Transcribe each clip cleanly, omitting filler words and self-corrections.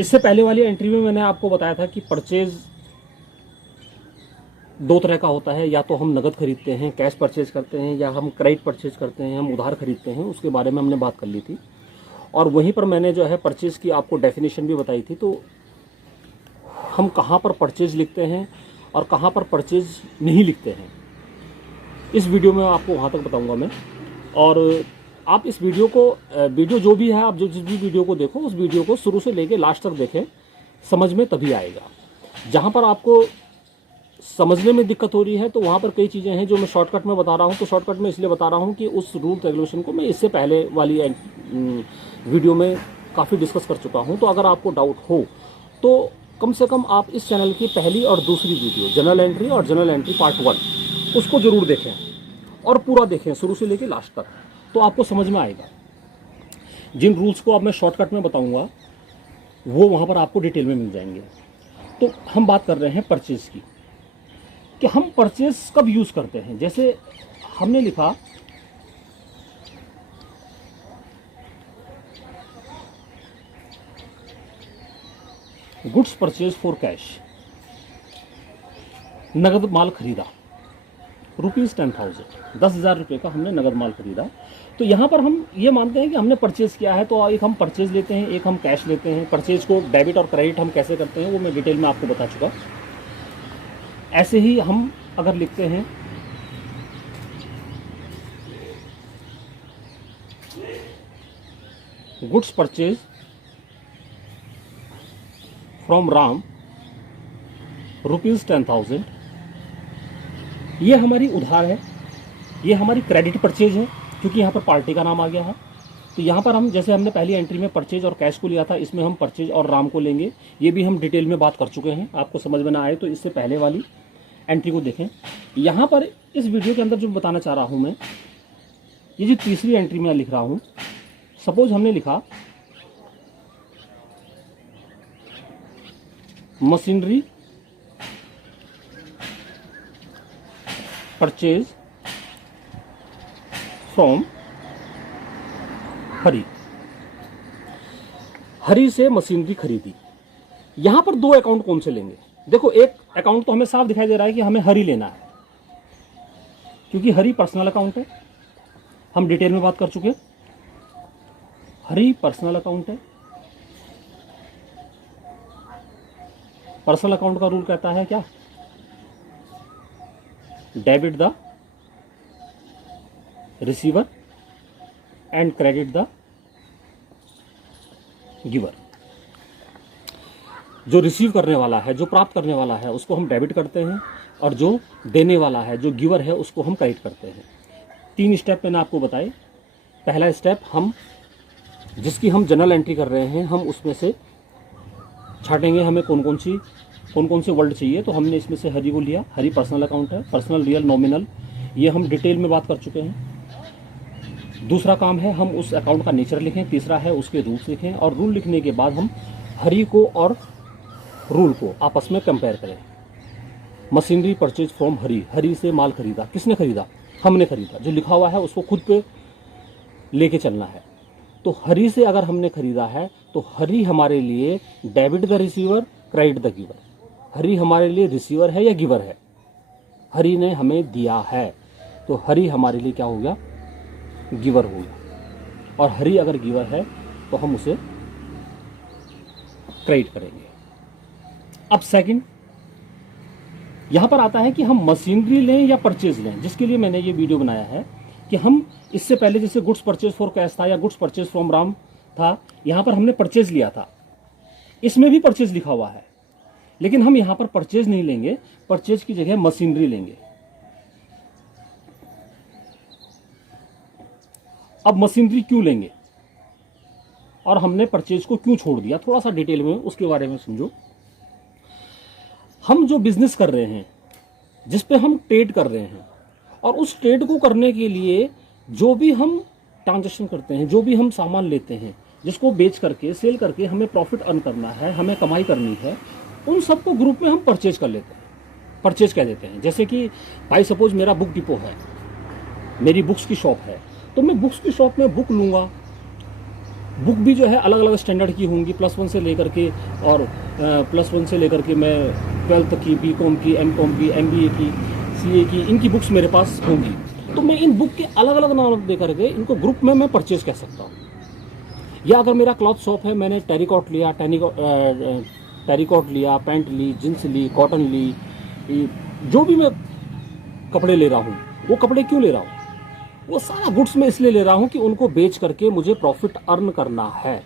इससे पहले वाली एंट्री में मैंने आपको बताया था कि परचेज दो तरह का होता है, या तो हम नगद खरीदते हैं, कैश परचेज करते हैं, या हम क्रेडिट परचेज करते हैं, हम उधार खरीदते हैं। उसके बारे में हमने बात कर ली थी और वहीं पर मैंने जो है परचेज की आपको डेफिनेशन भी बताई थी। तो हम कहाँ पर परचेज लिखते हैं और कहाँ पर परचेज नहीं लिखते हैं, इस वीडियो में आपको वहाँ तक बताऊँगा मैं। और आप इस वीडियो को वीडियो जो भी है, आप जिस भी वीडियो को देखो, उस वीडियो को शुरू से लेके लास्ट तक देखें, समझ में तभी आएगा। जहाँ पर आपको समझने में दिक्कत हो रही है तो वहाँ पर कई चीज़ें हैं जो मैं शॉर्टकट में बता रहा हूँ। तो शॉर्टकट में इसलिए बता रहा हूँ कि उस रूल रेगुलेशन को मैं इससे पहले वाली वीडियो में काफ़ी डिस्कस कर चुका हूँ। तो अगर आपको डाउट हो तो कम से कम आप इस चैनल की पहली और दूसरी वीडियो जनरल एंट्री और जनरल एंट्री पार्ट 1 उसको ज़रूर देखें और पूरा देखें शुरू से लेकर लास्ट तक, तो आपको समझ में आएगा। जिन रूल्स को अब मैं शॉर्टकट में बताऊँगा वो वहाँ पर आपको डिटेल में मिल जाएंगे। तो हम बात कर रहे हैं परचेज़ की, कि हम परचेज कब यूज़ करते हैं। जैसे हमने लिखा गुड्स परचेज फॉर कैश, नगद माल खरीदा, ₹10,000, 10,000 रुपये का हमने नगद माल खरीदा। तो यहाँ पर हम ये मानते हैं कि हमने परचेज किया है, तो एक हम परचेज लेते हैं, एक हम कैश लेते हैं। परचेज को डेबिट और क्रेडिट हम कैसे करते हैं वो मैं डिटेल में आपको बता चुका। ऐसे ही हम अगर लिखते हैं गुड्स परचेज फ्रॉम राम ₹10,000, ये हमारी उधार है, ये हमारी क्रेडिट परचेज है क्योंकि यहाँ पर पार्टी का नाम आ गया है। तो यहाँ पर हम जैसे हमने पहली एंट्री में परचेज और कैश को लिया था, इसमें हम परचेज और राम को लेंगे। ये भी हम डिटेल में बात कर चुके हैं। आपको समझ में ना आए तो इससे पहले वाली एंट्री को देखें। यहाँ पर इस वीडियो के अंदर जो बताना चाह रहा हूँ मैं, ये जो तीसरी एंट्री में लिख रहा हूँ, सपोज हमने लिखा मशीनरी परचेज फ्रॉम हरी से मशीनरी खरीदी। यहां पर दो अकाउंट कौन से लेंगे? देखो, एक अकाउंट तो हमें साफ दिखाई दे रहा है कि हमें हरी लेना है क्योंकि हरी पर्सनल अकाउंट है, हम डिटेल में बात कर चुके हैं। हरी पर्सनल अकाउंट है। पर्सनल अकाउंट का रूल कहता है क्या? Debit the receiver and credit the giver. जो रिसीव करने वाला है, जो प्राप्त करने वाला है, उसको हम डेबिट करते हैं और जो देने वाला है, जो गिवर है, उसको हम क्रेडिट करते हैं। 3 स्टेप मैंने आपको बताए। पहला स्टेप, हम जिसकी हम जनरल एंट्री कर रहे हैं, हम उसमें से छाटेंगे हमें कौन कौन से वर्ड चाहिए। तो हमने इसमें से हरी को लिया। हरी पर्सनल अकाउंट है, पर्सनल, रियल, नॉमिनल, ये हम डिटेल में बात कर चुके हैं। दूसरा काम है हम उस अकाउंट का नेचर लिखें। तीसरा है उसके रूल्स लिखें और रूल लिखने के बाद हम हरी को और रूल को आपस में कंपेयर करें। मशीनरी परचेज फ्रॉम हरी, हरी से माल खरीदा। किसने खरीदा? हमने खरीदा। जो लिखा हुआ है उसको खुद पे लेके चलना है। तो हरी से अगर हमने खरीदा है तो हरी हमारे लिए debit the receiver, credit the giver. Hari हमारे लिए रिसीवर है या गिवर है? हरी ने हमें दिया है तो हरी हमारे लिए क्या हो गया? गिवर हो गया। और हरी अगर गिवर है तो हम उसे क्रेडिट करेंगे। अब सेकंड, यहां पर आता है कि हम मशीनरी लें या परचेज लें, जिसके लिए मैंने ये वीडियो बनाया है कि हम इससे पहले जैसे गुड्स परचेज फॉर कैश था या गुड्स परचेज फ्रॉम राम था, यहां पर हमने परचेज लिया था, इसमें भी परचेज लिखा हुआ है, लेकिन हम यहां पर परचेज नहीं लेंगे, परचेज की जगह मशीनरी लेंगे। अब मशीनरी क्यों लेंगे और हमने परचेज को क्यों छोड़ दिया, थोड़ा सा डिटेल में उसके बारे में समझो। हम जो बिजनेस कर रहे हैं, जिस पे हम ट्रेड कर रहे हैं, और उस ट्रेड को करने के लिए जो भी हम ट्रांजैक्शन करते हैं, जो भी हम सामान लेते हैं, जिसको बेच करके, सेल करके हमें प्रॉफिट अर्न करना है, हमें कमाई करनी है, उन सबको ग्रुप में हम परचेज कर लेते हैं, परचेज कह देते हैं। जैसे कि भाई सपोज मेरा बुक डिपो है, मेरी बुक्स की शॉप है, तो मैं बुक्स की शॉप में बुक लूँगा, बुक भी जो है अलग अलग स्टैंडर्ड की होंगी, +1 से लेकर के, और +1 से लेकर के मैं 12th तक की, BCom की, MCom की, MBA की, CA की, इनकी बुक्स मेरे पास होंगी। तो मैं इन बुक के अलग अलग नाम दे करके इनको ग्रुप में मैं परचेज कर सकता हूँ। या अगर मेरा क्लॉथ शॉप है, मैंने टेरिकॉट लिया, टेरिकॉट लिया, पैंट ली, जींस ली, कॉटन ली, जो भी मैं कपड़े ले रहा हूँ, वो कपड़े क्यों ले रहा हूँ? वो सारा गुड्स मैं इसलिए ले रहा हूँ कि उनको बेच करके मुझे प्रॉफिट अर्न करना है।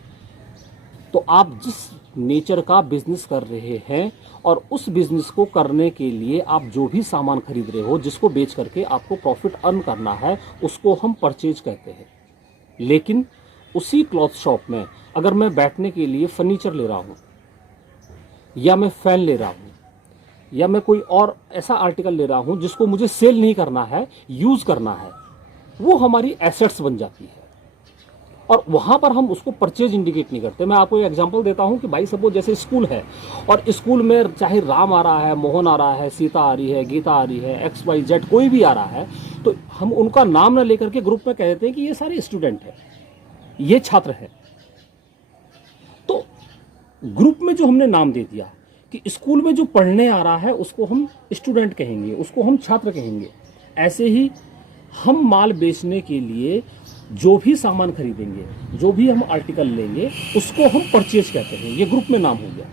तो आप जिस नेचर का बिजनेस कर रहे हैं और उस बिजनेस को करने के लिए आप जो भी सामान खरीद रहे हो, जिसको बेच करके आपको प्रॉफिट अर्न करना है, उसको हम परचेज कहते हैं। लेकिन उसी क्लॉथ शॉप में अगर मैं बैठने के लिए फर्नीचर ले रहा हूँ, या मैं फैन ले रहा हूँ, या मैं कोई और ऐसा आर्टिकल ले रहा हूँ जिसको मुझे सेल नहीं करना है, यूज करना है, वो हमारी एसेट्स बन जाती है और वहां पर हम उसको परचेज इंडिकेट नहीं करते। मैं आपको एक एग्जांपल देता हूं कि भाई सपोज जैसे स्कूल है और स्कूल में चाहे राम आ रहा है, मोहन आ रहा है, सीता आ रही है, गीता आ रही है, XYZ कोई भी आ रहा है, तो हम उनका नाम ना लेकर के ग्रुप में कह देते हैं कि ये सारे स्टूडेंट हैं, ये छात्र है। तो ग्रुप में जो हमने नाम दे दिया कि स्कूल में जो पढ़ने आ रहा है उसको हम स्टूडेंट कहेंगे, उसको हम छात्र कहेंगे। ऐसे ही हम माल बेचने के लिए जो भी सामान खरीदेंगे, जो भी हम आर्टिकल लेंगे, उसको हम परचेज कहते हैं। ये ग्रुप में नाम हो गया।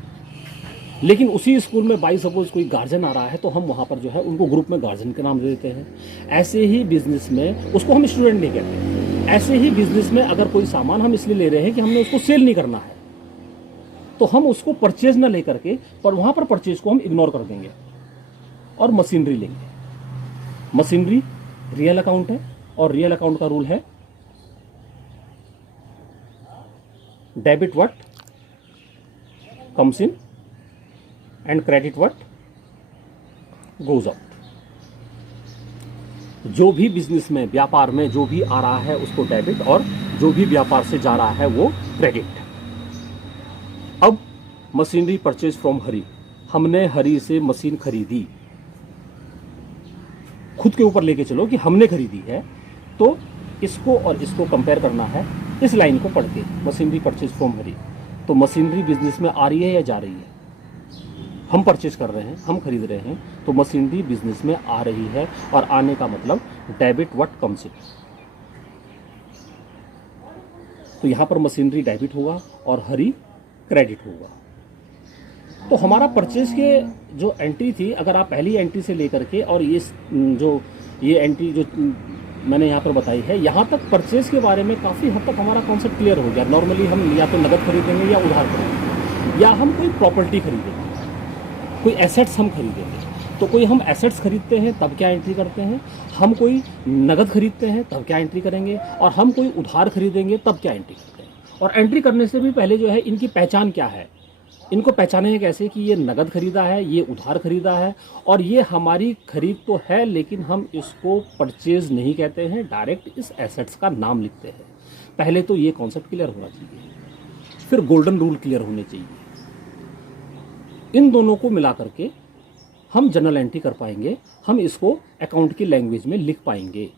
लेकिन उसी स्कूल में बाई सपोज कोई गार्जियन आ रहा है तो हम वहाँ पर जो है उनको ग्रुप में गार्जियन के नाम दे देते हैं। ऐसे ही बिजनेस में उसको हम स्टूडेंट नहीं कहते। ऐसे ही बिजनेस में अगर कोई सामान हम इसलिए ले रहे हैं कि हमने उसको सेल नहीं करना है, तो हम उसको परचेज ना लेकर के, पर वहाँ पर परचेज को हम इग्नोर कर देंगे और मशीनरी लेंगे। मशीनरी रियल अकाउंट है और रियल अकाउंट का रूल है debit what comes in and credit what goes out. जो भी बिजनेस में, व्यापार में जो भी आ रहा है उसको डेबिट, और जो भी व्यापार से जा रहा है वो क्रेडिट। अब मशीनरी परचेज फ्रॉम हरी, हमने हरी से मशीन खरीदी। खुद के ऊपर लेके चलो कि हमने खरीदी है, तो इसको और इसको कंपेयर करना है इस लाइन को पढ़ के, मशीनरी परचेज फ्रॉम हरी। तो मशीनरी बिजनेस में आ रही है या जा रही है? हम परचेज कर रहे हैं, हम खरीद रहे हैं, तो मशीनरी बिजनेस में आ रही है, और आने का मतलब डेबिट व्हाट कम्स इन। तो यहां पर मशीनरी डेबिट होगा और हरी क्रेडिट होगा। तो हमारा परचेज के जो एंट्री थी, अगर आप पहली एंट्री से लेकर के और ये एंट्री जो मैंने यहाँ पर बताई है, यहाँ तक परचेज के बारे में काफ़ी हद तक हमारा कॉन्सेप्ट क्लियर हो गया। नॉर्मली हम या तो नकद खरीदेंगे या उधार खरीदेंगे, या हम कोई प्रॉपर्टी खरीदेंगे, कोई एसेट्स हम खरीदेंगे। तो कोई हम एसेट्स खरीदते हैं तब क्या एंट्री करते हैं, हम कोई नकद खरीदते हैं तब क्या एंट्री करेंगे, और हम कोई उधार खरीदेंगे तब क्या एंट्री करते हैं। और एंट्री करने से भी पहले जो है इनकी पहचान क्या है, इनको पहचानेंगे कैसे कि ये नगद खरीदा है, ये उधार खरीदा है, और ये हमारी खरीद तो है लेकिन हम इसको परचेज नहीं कहते हैं, डायरेक्ट इस एसेट्स का नाम लिखते हैं। पहले तो ये कॉन्सेप्ट क्लियर होना चाहिए, फिर गोल्डन रूल क्लियर होने चाहिए। इन दोनों को मिला करके हम जनरल एंट्री कर पाएंगे, हम इसको अकाउंट की लैंग्वेज में लिख पाएंगे।